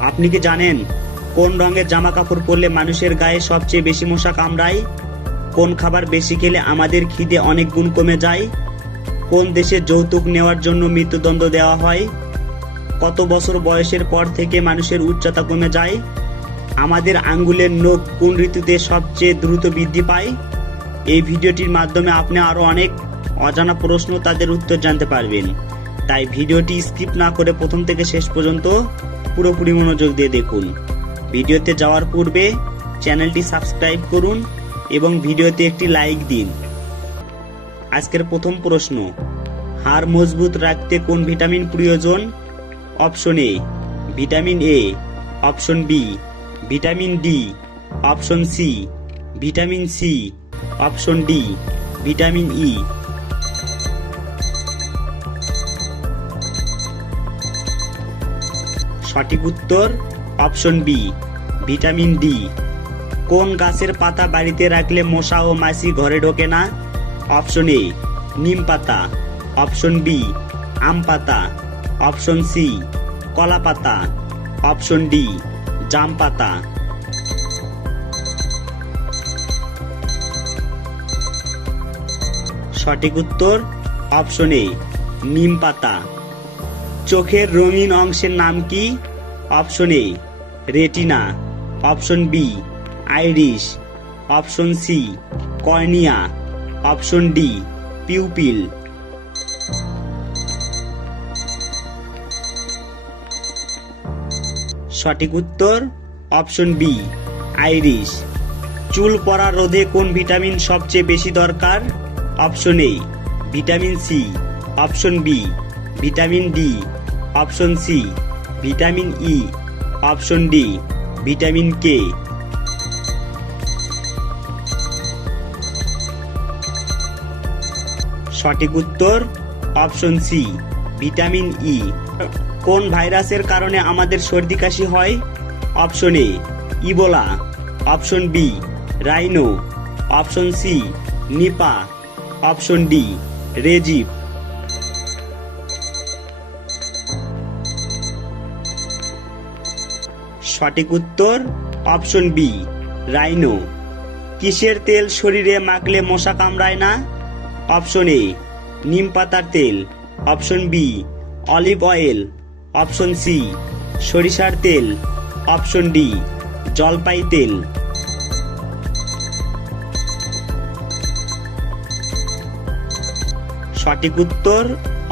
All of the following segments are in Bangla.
আপনি কি জানেন কোন রঙের জামা কাপড় পরলে মানুষের গায়ে সবচেয়ে বেশি মশা কামড়ায়? কোন খাবার বেশি খেলে আমাদের খিদে অনেক গুণ কমে যায়? কোন দেশে যৌতুক নেওয়ার জন্য মৃত্যুদণ্ড দেওয়া হয়? কত বছর বয়সের পর থেকে মানুষের উচ্চতা কমে যায়? আমাদের আঙ্গুলের নখ কোন ঋতুতে সবচেয়ে দ্রুত বৃদ্ধি পায়? এই ভিডিওটির মাধ্যমে আপনি আরো অনেক অজানা প্রশ্ন তাদের উত্তর জানতে পারবেন। তাই ভিডিওটি স্কিপ না করে প্রথম থেকে শেষ পর্যন্ত পুরোপুরি মনোযোগ দিয়ে দেখুন। ভিডিওতে যাওয়ার পূর্বে চ্যানেলটি সাবস্ক্রাইব করুন এবং ভিডিওতে একটি লাইক দিন। আজকের প্রথম প্রশ্ন, হাড় মজবুত রাখতে কোন ভিটামিন প্রয়োজন? Option A vitamin A, option B vitamin D, option C vitamin C, option D vitamin E. সঠিক উত্তর অপশন বি ভিটামিন ডি। কোন গাছের পাতা বাড়িতে রাখলে মশা ও মাছি ঘরে ঢোকে না? অপশন এ নিম পাতা, অপশন বি আম পাতা, অপশন সি কলা পাতা, অপশন ডি জাম পাতা। সঠিক উত্তর অপশন এ নিম পাতা। চোখের রঙিন অংশের নাম কি? Option A retina, option B iris, option C cornea, option D pupil. সঠিক উত্তর অপশন বি আইরিশ। চুল পড়া রোধে কোন ভিটামিন সবচেয়ে বেশি দরকার? Option A vitamin C, option B vitamin D, option C vitamin E, option D vitamin K. সঠিক উত্তর অপশন সি ভিটামিন ই। কোন ভাইরাসের কারণে আমাদের সর্দি কাশি হয়? Option A Ebola, option B rhino, option C Nipah, option D রেজিপ। সঠিক উত্তর অপশন বি রাইনো। কিসের তেল শরীরে মাখলে মশা কামড়ায় না? অপশন এ নিম পাতার তেল, option B olive oil, option C সরিষার তেল, অপশন ডি জলপাই তেল। সঠিক উত্তর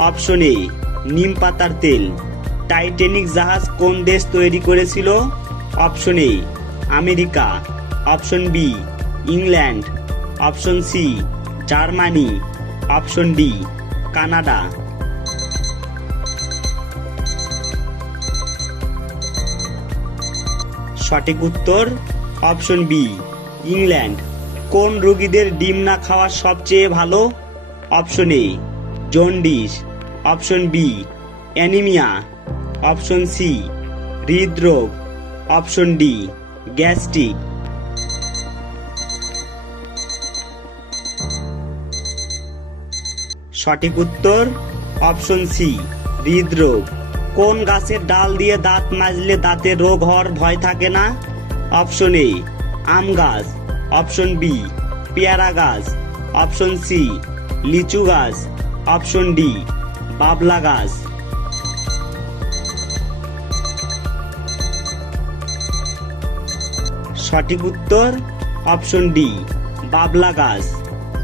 অপশন এ নিম পাতার তেল। টাইটানিক জাহাজ কোন দেশ তৈরি করেছিল? Option A America, option B England, option C Germany, option D Canada. সঠিক উত্তর অপশন বি ইংল্যান্ড। কোন রোগীদের ডিম না খাওয়া সবচেয়ে ভালো? Option A jaundice, option B anaemia, option C হৃদরোগ, অপশন ডি গ্যাস্ট্রিক। সঠিক উত্তর অপশন সি হৃদরোগ। কোন গাছের ডাল দিয়ে দাঁত মাজলে দাঁতের রোগ হওয়ার ভয় থাকে না? অপশন এ আম গাছ, অপশন বি পেয়ারা গাছ, অপশন সি লিচু গাছ, অপশন ডি বাবলা গাছ। সঠিক উত্তর অপশন ডি বাবলা গাছ।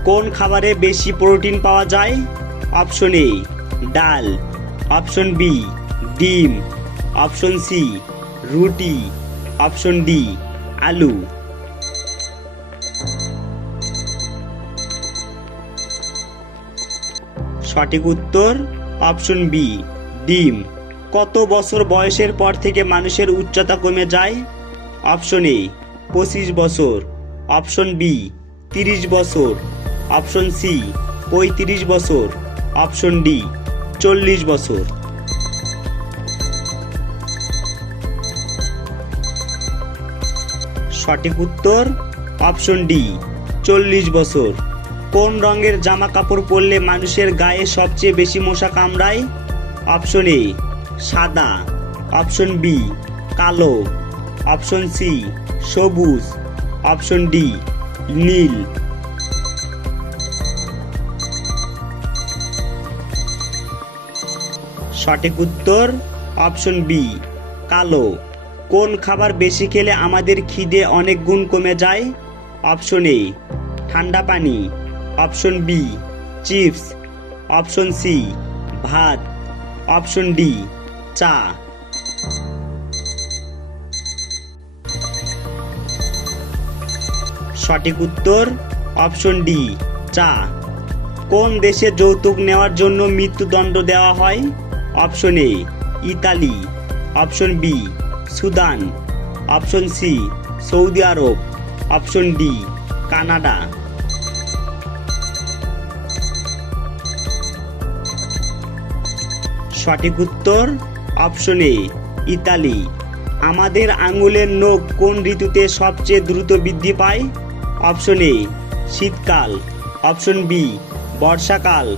কোন খাবারে বেশি প্রোটিন পাওয়া যায়? অপশন এ ডাল, অপশন বি ডিম, অপশন সি রুটি, অপশন ডি আলু। সঠিক উত্তর অপশন বি ডিম। কত বছর বয়সের পর থেকে মানুষের উচ্চতা কমে যায়? অপশন এ 25 বছর, অপশন বি 30 বছর, অপশন সি 35 বছর, অপশন ডি 40 বছর। সঠিক উত্তর অপশন ডি 40 বছর। কোন রঙের জামা কাপড় পরলে মানুষের গায়ে সবচেয়ে বেশি মশা কামড়ায়? অপশন এ সাদা, অপশন বি কালো, অপশন সি সবুজ, অপশন ডি নীল। সঠিক উত্তর অপশন বি কালো। কোন খাবার বেশি খেলে আমাদের খিদে অনেক গুণ কমে যায়? অপশন এ ঠান্ডা পানি, option B chips, option C ভাত, অপশন ডি চা। সঠিক উত্তর অপশন ডি চা। কোন দেশে যৌতুক নেওয়ার জন্য মৃত্যুদণ্ড দেওয়া হয়? Option A Italy, option B Sudan, option C সৌদি আরব, অপশন ডি কানাডা। সঠিক উত্তর অপশন এ ইতালি। আমাদের আঙুলের নখ কোন ঋতুতে সবচেয়ে দ্রুত বৃদ্ধি পায়? অপশন এ শীতকাল, অপশন বি বর্ষাকাল,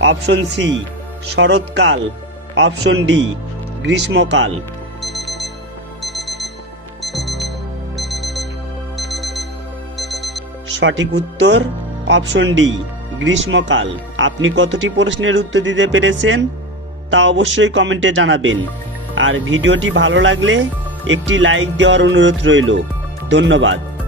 অপশন সি শরৎকাল, অপশন ডি গ্রীষ্মকাল। সঠিক উত্তর অপশন ডি গ্রীষ্মকাল। আপনি কতটি প্রশ্নের উত্তর দিতে পেরেছেন তা অবশ্যই কমেন্টে জানাবেন। আর ভিডিওটি ভালো লাগলে একটি লাইক দেওয়ার অনুরোধ রইল। ধন্যবাদ।